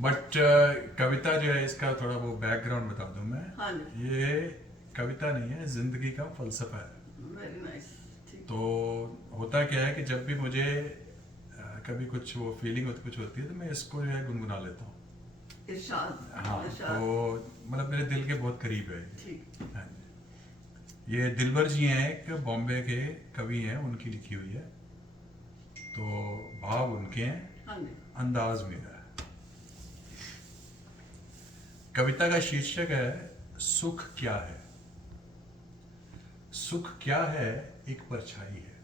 But कविता जो है, इसका थोड़ा वो बैकग्राउंड बता दूं मैं। हाँ जी। ये कविता नहीं है, जिंदगी का फलसफा है। Very nice. ठीक। तो होता क्या है कि जब भी मुझे कभी कुछ वो फीलिंग होती कुछ होती है तो मैं इसको जो है गुनगुना लेता हूँ। इरशाद। हाँ, इरशाद। तो मतलब मेरे दिल के बहुत करीब है ये। ठीक। हाँ जी। ये दिलबर जी हैं, एक बॉम्बे के कवि हैं, उनकी लिखी हुई है। तो भाव उनके हैं, हाँ जी। अंदाज मेरा है। कविता का शीर्षक है सुख क्या है। सुख क्या है, एक परछाई है।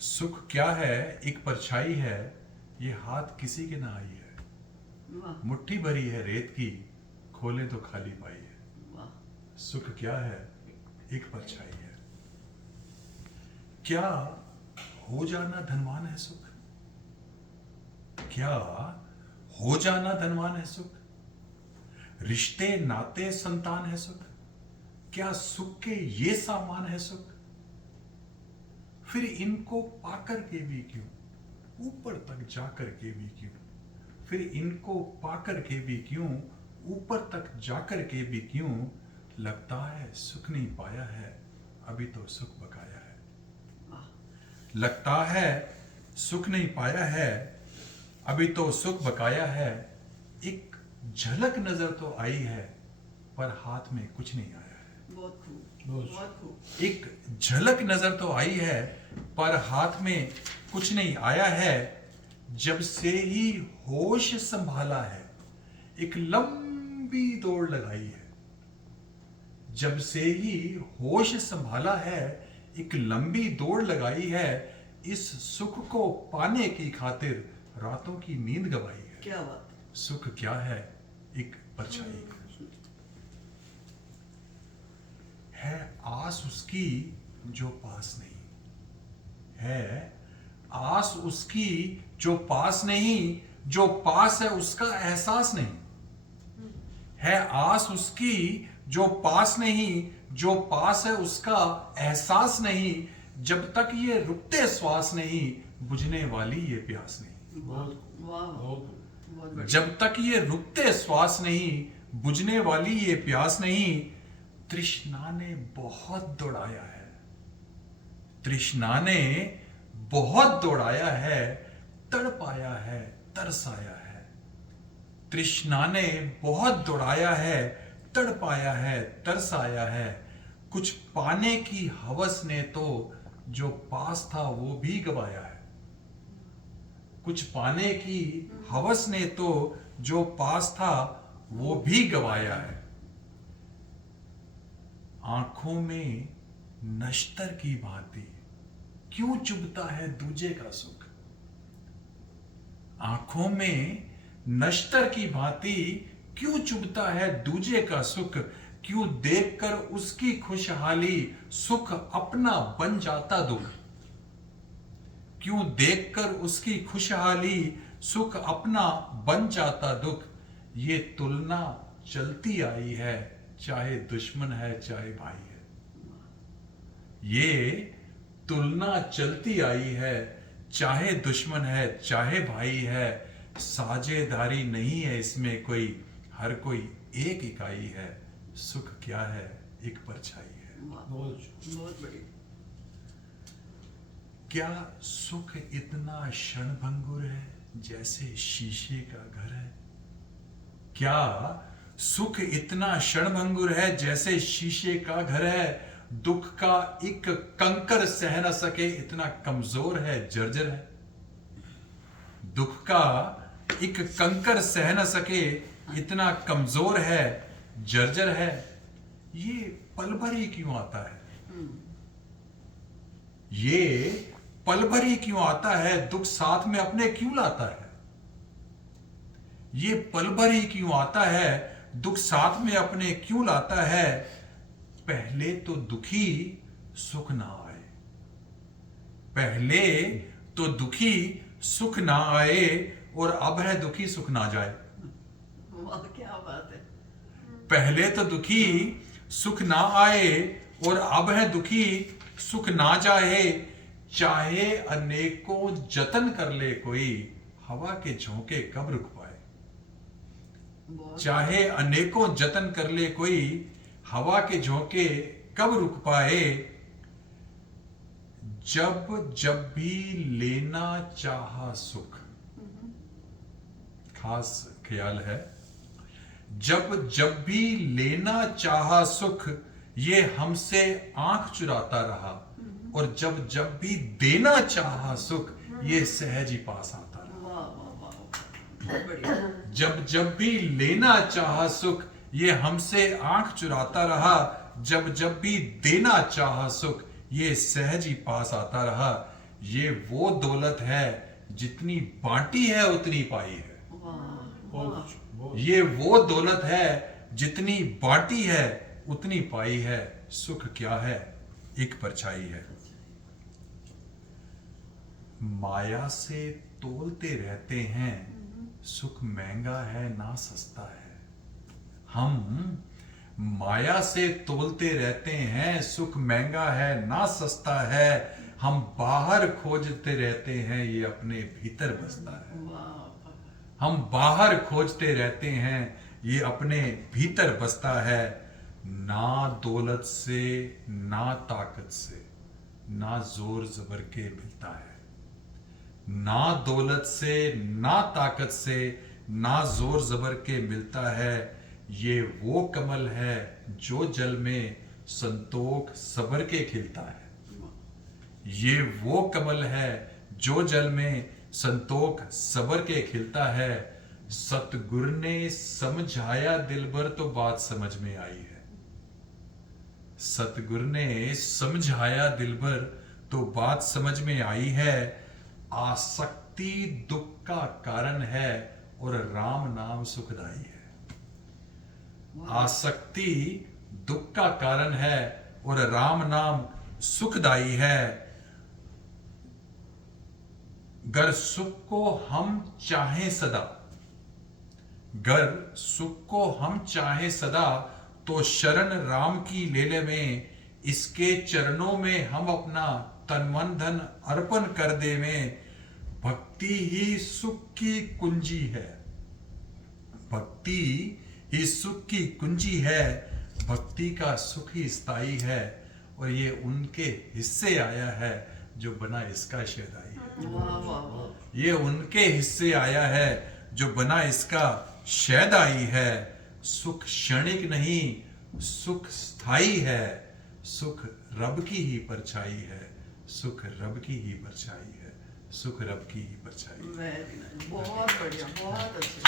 सुख क्या है, एक परछाई है, ये हाथ किसी के ना आई है। वाह मुट्ठी भरी है रेत की, खोले तो खाली पाई है। वाह। सुख क्या है, एक परछाई है। क्या हो जाना धनवान है सुख? क्या हो जाना धनवान है सुख? रिश्ते नाते संतान है सुख? क्या सुख के ये सामान है सुख? फिर इनको पाकर के भी क्यों, ऊपर तक जाकर के भी क्यों? फिर इनको पाकर के भी क्यों, ऊपर तक जाकर के भी क्यों? लगता है सुख नहीं पाया है, अभी तो सुख बकाया है। वाह। लगता है सुख नहीं पाया है, अभी तो सुख बकाया है। एक झलक नजर तो आई है, पर हाथ में कुछ नहीं आया है। बहुत खूब। बहुत खूब। एक झलक नजर तो आई है, पर हाथ में कुछ नहीं आया है। जब से ही होश संभाला है, एक लंबी दौड़ लगाई है। जब से ही होश संभाला है, एक लंबी दौड़ लगाई है। इस सुख को पाने की खातिर रातों की नींद गवाई है। क्या बात सुख क्या है, एक परछाई है। आस उसकी जो पास नहीं है। आस उसकी जो पास नहीं, जो पास है उसका एहसास नहीं है। आस उसकी जो पास नहीं, जो पास है उसका एहसास नहीं। जब तक ये रुकते श्वास नहीं, बुझने वाली ये प्यास नहीं। वाह बहुत बढ़िया। जब तक ये रुकते श्वास नहीं, बुझने वाली ये प्यास नहीं। तृष्णा ने बहुत दौड़ाया है। तृष्णा ने बहुत दौड़ाया है, तड़पाया है, तरसाया है। तृष्णा ने बहुत दौड़ाया है, तड़पाया है, तरसाया है। कुछ पाने की हवस ने तो जो पास था वो भी गवाया है। कुछ पाने की हवस ने तो जो पास था वो भी गवाया है। आंखों में नश्तर की भांति क्यों चुभता है दूजे का सुख? आंखों में नश्तर की भांति क्यों चुभता है दूजे का सुख? क्यों देखकर उसकी खुशहाली सुख अपना बन जाता दुख? क्यों देखकर उसकी खुशहाली सुख अपना बन जाता दुख? ये तुलना चलती आई है, चाहे दुश्मन है चाहे भाई है। ये तुलना चलती आई है, चाहे दुश्मन है चाहे भाई है। साझेदारी नहीं है इसमें कोई, हर कोई एक इकाई है। सुख क्या है, एक परछाई है। बहुत बढ़िया। क्या सुख इतना क्षणभंगुर है जैसे शीशे का घर है? क्या सुख इतना क्षणभंगुर है जैसे शीशे का घर है? दुख का एक कंकर सह न सके, इतना कमजोर है, जर्जर है। दुख का एक कंकर सह न सके, इतना कमजोर है, जर्जर है। ये पल भर ही क्यों आता है? ये पल भर ही क्यों आता है? दुख साथ में अपने क्यों लाता है? ये पल भर ही क्यों आता है? दुख साथ में अपने क्यों लाता है? पहले तो दुखी सुख ना आए। पहले तो दुखी सुख ना आए, और अब है दुखी सुख ना जाए। वाह क्या बात है। पहले तो दुखी सुख ना आए, और अब है दुखी सुख ना जाए। चाहे अनेकों जतन कर ले कोई, हवा के झोंके कब रुक पाए? बहुत चाहे अनेकों जतन कर ले कोई, हवा के झोंके कब रुक पाए। जब जब भी लेना चाहा सुख, खास ख्याल है, जब जब भी लेना चाहा सुख, ये हमसे आंख चुराता रहा, और जब जब भी देना चाहा सुख, ये सहज ही पास आता रहा। वाह वाह वाह, बहुत बढ़िया। जब जब भी लेना चाहा सुख, ये हमसे आंख चुराता रहा, जब जब भी देना चाहा सुख, ये सहज ही पास आता रहा। ये वो दौलत है जितनी बांटी है उतनी पाई है। वाह वाह, ये वो दौलत है जितनी बांटी है उतनी पाई है। सुख क्या है? एक परछाई है। माया से तोलते रहते हैं, सुख महंगा है ना सस्ता है। हम माया से तोलते रहते हैं, सुख महंगा है ना सस्ता है। हम बाहर खोजते रहते हैं, ये अपने भीतर बसता है। वाह हम बाहर खोजते रहते हैं, ये अपने भीतर बसता है। ना दौलत से, ना ताकत से, ना जोर जबर के मिलता है। ना दौलत से, ना ताकत से, ना जोर जबर के मिलता है। ये वो कमल है जो जल में संतोख सबर के खिलता है। ये वो कमल है जो जल में संतोख सबर के खिलता है। सतगुरु ने समझाया दिलबर तो बात समझ में आई है। सतगुरु ने समझाया दिलबर तो बात समझ में आई है। आसक्ति दुख का कारण है और राम नाम सुखदाई है। आसक्ति दुख का कारण है और राम नाम सुखदाई है। गर सुख को हम चाहें सदा, गर सुख को हम चाहें सदा, तो शरण राम की ले ले में। इसके चरणों में हम अपना तन मन धन अर्पण कर दे में। भक्ति ही सुख की कुंजी है। भक्ति ही सुख की कुंजी है। भक्ति का सुख ही स्थायी है। और ये उनके हिस्से आया है जो बना इसका शेदाई है। वाह वाह वाह, ये उनके हिस्से आया है जो बना इसका शेदाई है। सुख क्षणिक नहीं, सुख स्थायी है। सुख रब की ही परछाई है। सुख रब की ही परछाई है। सुख रब की ही परछाई है। वेरी नाइस, बहुत बढ़िया, बहुत अच्छे।